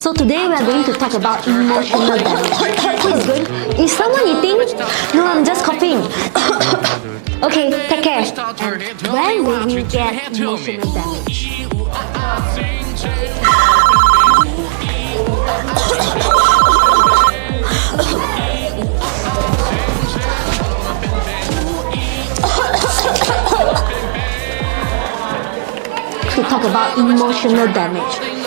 So today we are going to talk about emotional damage. Who is going? Is someone eating? No, I'm just coughing. Okay, take care. And when will we get emotional damage? To talk about emotional damage.